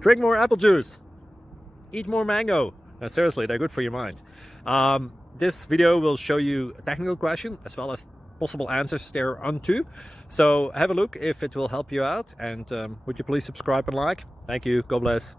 Drink more apple juice. Eat more mango. No, seriously, they're good for your mind. This video will show you a technical question as well as possible answers thereunto. So have a look if it will help you out, and would you please subscribe and like? Thank you. God bless.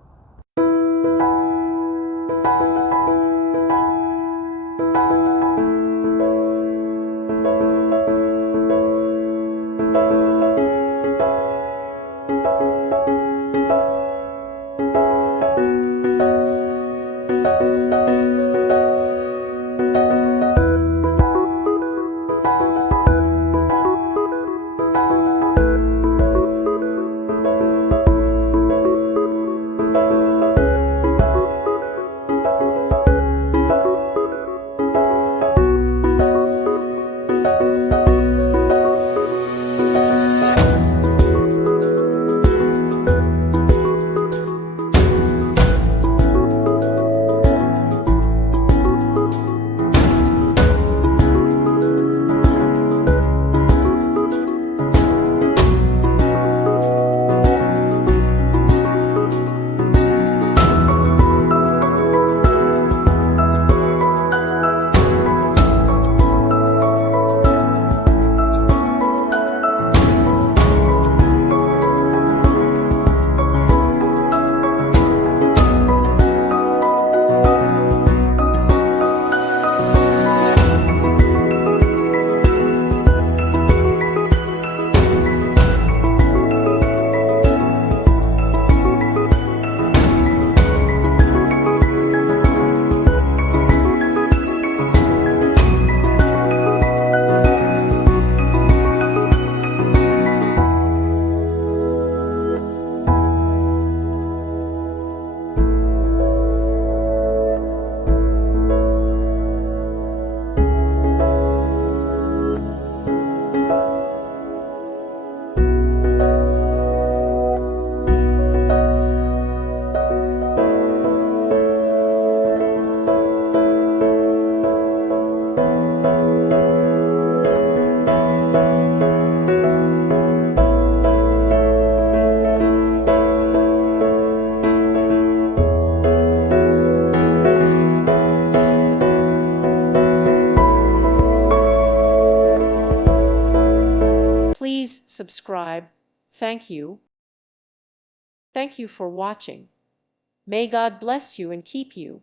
Please subscribe. Thank you. Thank you for watching. May God bless you and keep you.